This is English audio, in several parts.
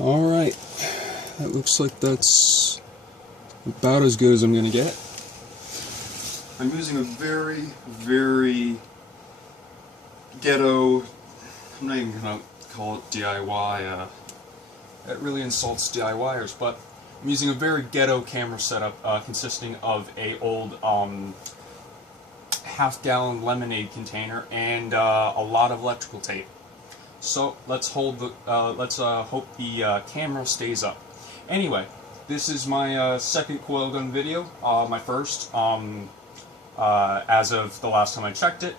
Alright, that looks like that's about as good as I'm going to get. I'm using a very, very ghetto, I'm not even going to call it DIY, that really insults DIYers, but I'm using a very ghetto camera setup consisting of a old half-gallon lemonade container and a lot of electrical tape. So let's hope the camera stays up. Anyway, this is my second Coilgun video, my first, as of the last time I checked it,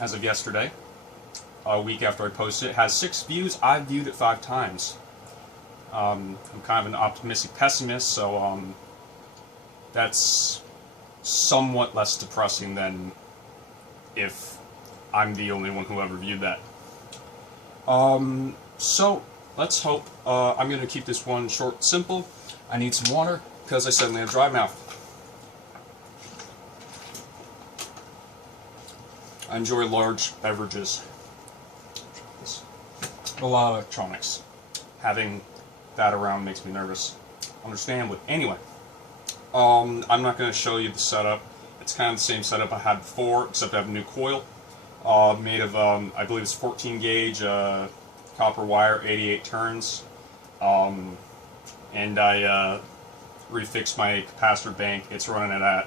as of yesterday, a week after I posted it. It has 6 views. I've viewed it 5 times. I'm kind of an optimistic pessimist, so that's somewhat less depressing than if I'm the only one who ever viewed that. So let's hope. I'm going to keep this one short and simple. I need some water because I suddenly have dry mouth. I enjoy large beverages. A lot of electronics. Having that around makes me nervous. Understandably. Anyway, I'm not going to show you the setup. It's kind of the same setup I had before, except I have a new coil. Made of, I believe it's 14 gauge copper wire, 88 turns. And I refixed my capacitor bank. It's running it at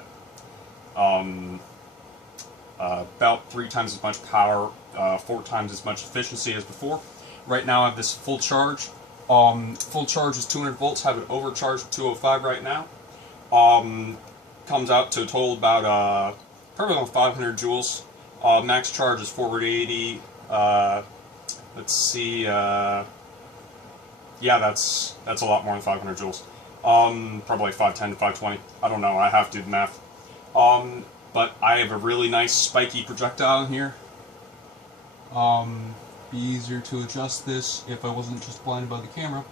about 3 times as much power, 4 times as much efficiency as before. Right now I have this full charge. Full charge is 200 volts, have it overcharged to 205 right now. Comes out to a total about probably around 500 joules. Max charge is 480. Let's see. Yeah, that's a lot more than 500 joules. Probably like 510 to 520. I don't know. I have to do the math. But I have a really nice spiky projectile in here. Be easier to adjust this if I wasn't just blinded by the camera.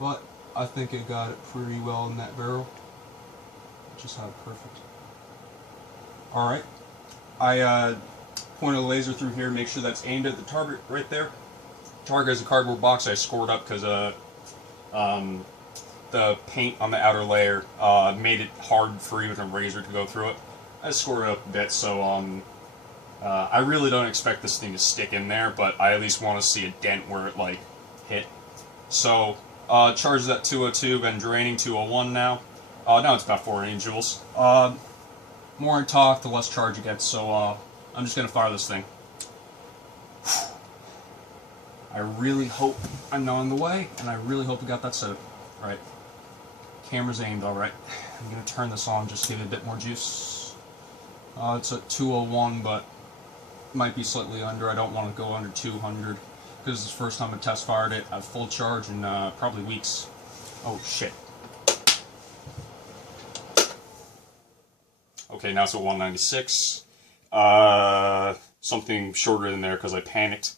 But I think it got it pretty well in that barrel. Just had it perfect. Alright. I point a laser through here, make sure that's aimed at the target right there. Target is a cardboard box I scored up because the paint on the outer layer made it hard for even a razor to go through it. I scored it up a bit, so I really don't expect this thing to stick in there, but I at least want to see a dent where it like hit. So charges at 202, been draining 201 now. Now it's about 480 joules. More I talk, the less charge it gets, so I'm just going to fire this thing. I really hope I'm not in the way, and I really hope we got that set up right. Camera's aimed alright. I'm going to turn this on, just give it a bit more juice. It's at 201, but might be slightly under. I don't want to go under 200, because it's the first time I test fired it at full charge in probably weeks. Oh shit. Okay, now it's at 196. Something shorter than there because I panicked.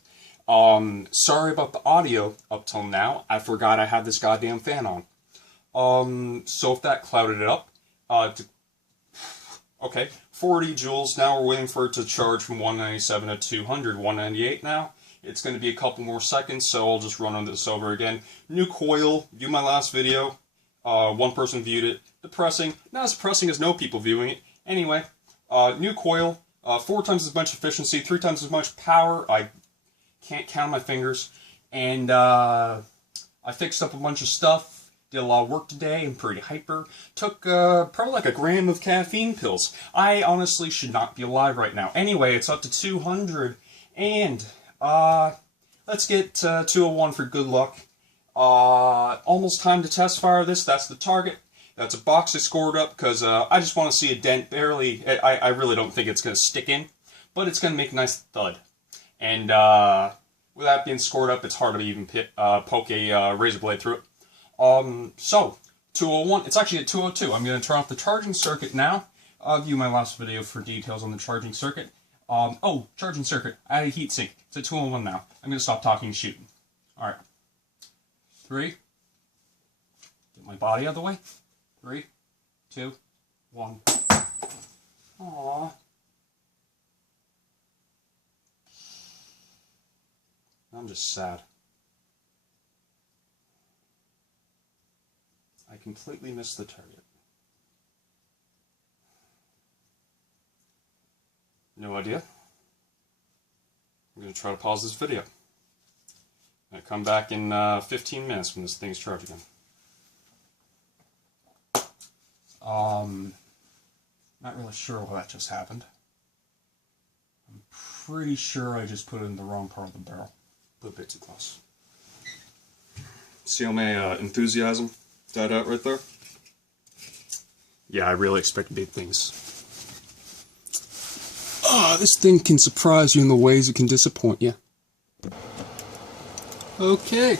Sorry about the audio up till now. I forgot I had this goddamn fan on. So if that clouded it up, okay, 40 joules. Now we're waiting for it to charge from 197 to 200, 198 now. It's going to be a couple more seconds, so I'll just run on this over again. New coil, view my last video. One person viewed it. Depressing. Not as depressing as no people viewing it. Anyway, new coil, 4 times as much efficiency, 3 times as much power. I can't count my fingers. And I fixed up a bunch of stuff. Did a lot of work today. I'm pretty hyper. Took probably like a gram of caffeine pills. I honestly should not be alive right now. Anyway, it's up to 200. And let's get 201 for good luck. Almost time to test fire this. That's the target. That's a box I scored up because I just want to see a dent. Barely. I really don't think it's going to stick in, but it's going to make a nice thud. And with that being scored up, it's hard to even poke a razor blade through it. So 201. It's actually at 202. I'm going to turn off the charging circuit now. View my last video for details on the charging circuit. Oh, charging circuit. I had a heat sink. It's at 201 now. I'm going to stop talking and shooting. All right. 3. Get my body out of the way. 3, 2, 1. Aww. I'm just sad. completely missed the target. No idea. I'm going to try to pause this video. I'll come back in 15 minutes when this thing's charged again. Not really sure what that just happened. I'm pretty sure I just put it in the wrong part of the barrel. A little bit too close. See how my enthusiasm died out right there? Yeah, I really expect big things. This thing can surprise you in the ways it can disappoint you. Okay.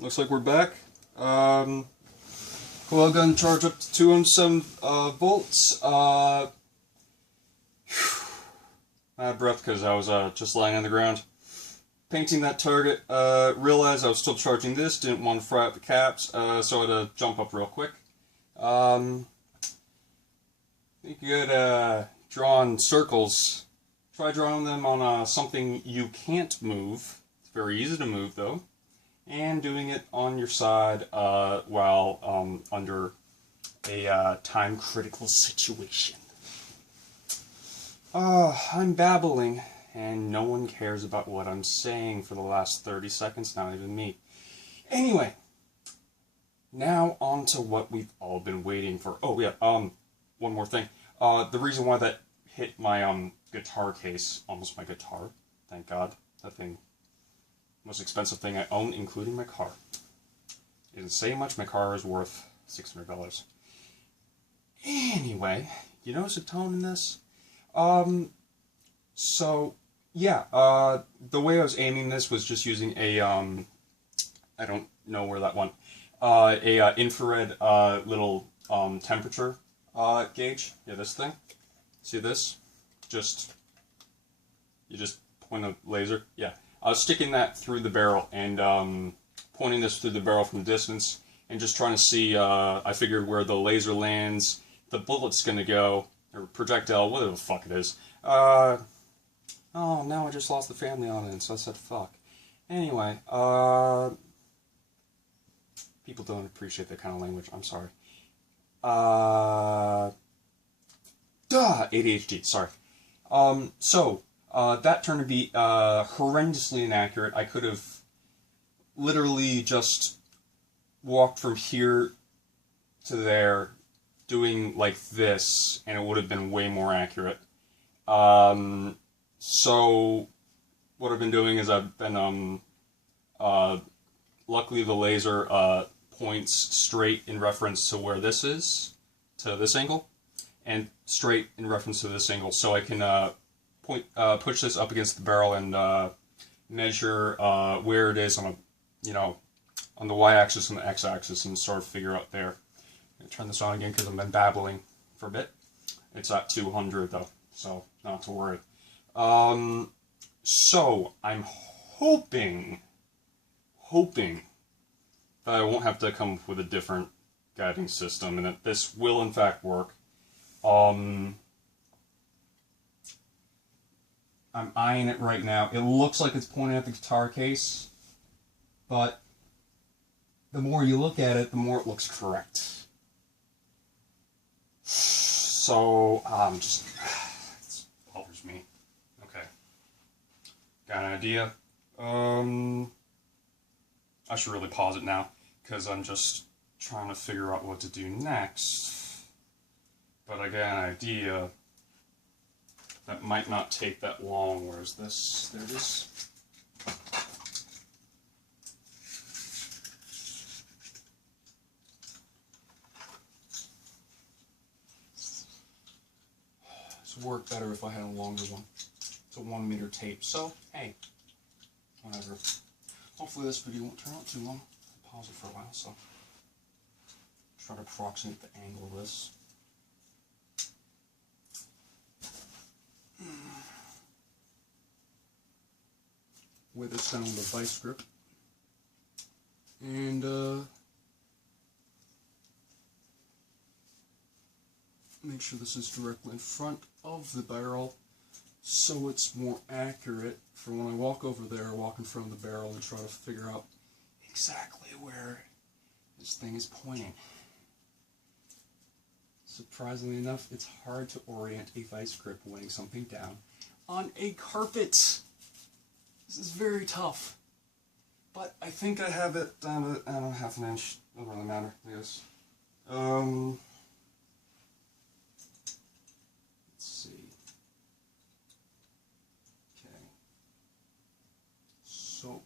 Looks like we're back. Coilgun charge up to 207 volts. Out of breath because I was just lying on the ground. Painting that target, realized I was still charging this, didn't want to fry out the caps, so I had to jump up real quick. I think you could draw on circles. Try drawing them on something you can't move. It's very easy to move though. And doing it on your side while under a time-critical situation. I'm babbling, and no one cares about what I'm saying for the last 30 seconds, not even me. Anyway, now on to what we've all been waiting for. Oh yeah, one more thing. The reason why that hit my guitar case, almost my guitar, thank God, that thing. Most expensive thing I own, including my car. It didn't say much, my car is worth $600. Anyway, you notice a tone in this? So, yeah, the way I was aiming this was just using a, I don't know where that went, infrared, little, temperature, gauge. Yeah, this thing. See this? You just point a laser. Yeah. I was sticking that through the barrel and pointing this through the barrel from a distance and just trying to see, I figured where the laser lands, the bullet's going to go, or projectile, whatever the fuck it is. Oh, now I just lost the family on it, so I said fuck. Anyway, people don't appreciate that kind of language, I'm sorry. ADHD, sorry. That turned to be horrendously inaccurate. I could have literally just walked from here to there doing like this, and it would have been way more accurate. So what I've been doing is I've been, luckily the laser points straight in reference to where this is, to this angle, and straight in reference to this angle, so I can push this up against the barrel and measure where it is on a, on the y-axis and the x-axis, and sort of figure out there. I'm gonna turn this on again because I've been babbling for a bit. It's at 200 though, so not to worry. So I'm hoping that I won't have to come up with a different guiding system, and that this will in fact work. I'm eyeing it right now. It looks like it's pointing at the guitar case, but the more you look at it, the more it looks correct. So, it bothers me. Okay. Got an idea. I should really pause it now, because I'm just trying to figure out what to do next. But I got an idea that might not take that long. Where's this? There it is. This would work better if I had a longer one. It's a 1 meter tape, so hey, whatever. Hopefully this video won't turn out too long. I'll pause it for a while, so try to approximate the angle of this. Weigh this down with a vice grip, and make sure this is directly in front of the barrel so it's more accurate for when I walk over there, walk in front of the barrel and try to figure out exactly where This thing is pointing. Surprisingly enough, it's hard to orient a vice grip weighing something down on a carpet. This is very tough. But I think I have it down to, I don't know, half an inch. Doesn't really matter, I guess. Let's see. Okay. So.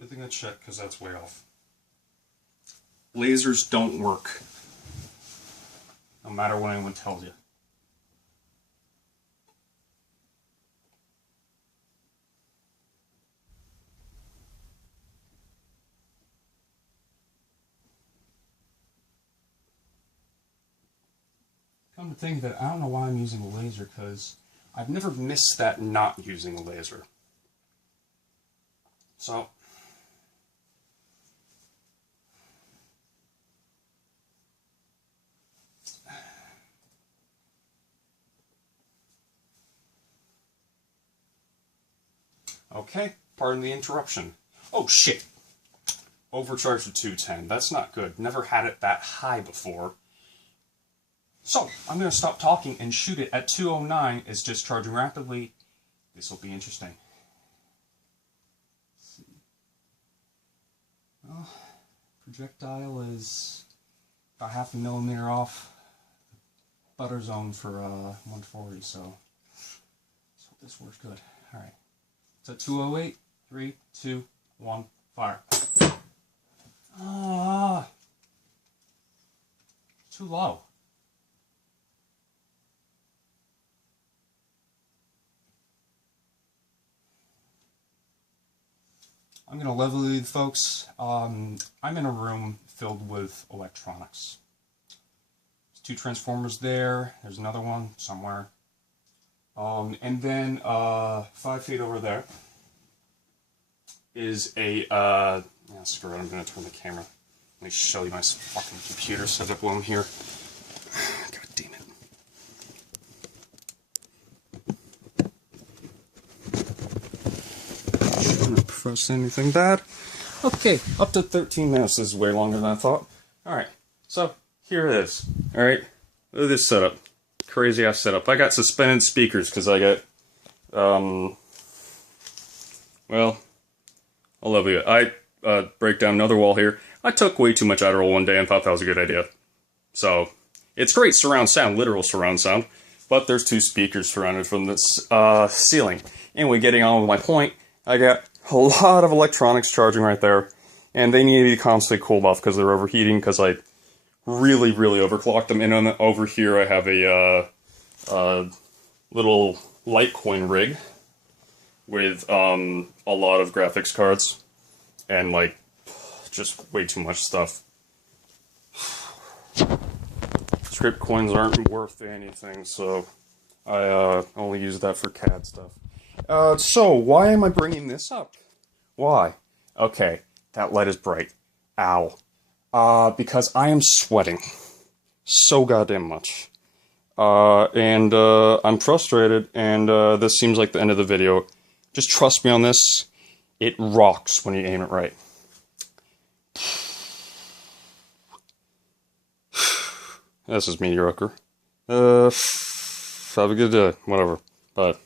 Good thing I checked, because that's way off. Lasers don't work. No matter what anyone tells you. Come to think of it, I don't know why I'm using a laser, because I've never missed that not using a laser. So, okay, pardon the interruption. Oh shit! Overcharged to 210. That's not good. Never had it that high before. So, I'm going to stop talking and shoot it at 209. It's discharging rapidly. This will be interesting. Let's see. Well, projectile is about half a millimeter off the butter zone for 140, so let's hope this works good. Alright. It's at 208. 3, 2, 1, fire. Ah, too low. I'm going to level with folks. I'm in a room filled with electronics. There's 2 transformers there. There's another one somewhere. And then 5 feet over there is a, yeah, screw it, I'm going to turn the camera. Let me show you my fucking computer setup while I'm here. God damn it. Shouldn't press anything bad. Okay, up to 13 minutes. This is way longer than I thought. Alright, so here it is. Alright, look at this setup. Crazy ass setup. I got suspended speakers because I got, well, I'll love you. I break down another wall here. I took way too much Adderall one day and thought that was a good idea. So, it's great surround sound, literal surround sound, but there's 2 speakers surrounded from this ceiling. Anyway, getting on with my point, I got a lot of electronics charging right there, and they need to be constantly cooled off because they're overheating, because I really, really overclocked them. And over here I have a little Litecoin rig with a lot of graphics cards and like just way too much stuff. Script coins aren't worth anything, so I only use that for CAD stuff. So why am I bringing this up? Why? Okay, that light is bright. Ow. Because I am sweating so goddamn much. And I'm frustrated, and this seems like the end of the video. Just trust me on this. It rocks when you aim it right. This is mediocre. Have a good day. Whatever. Bye.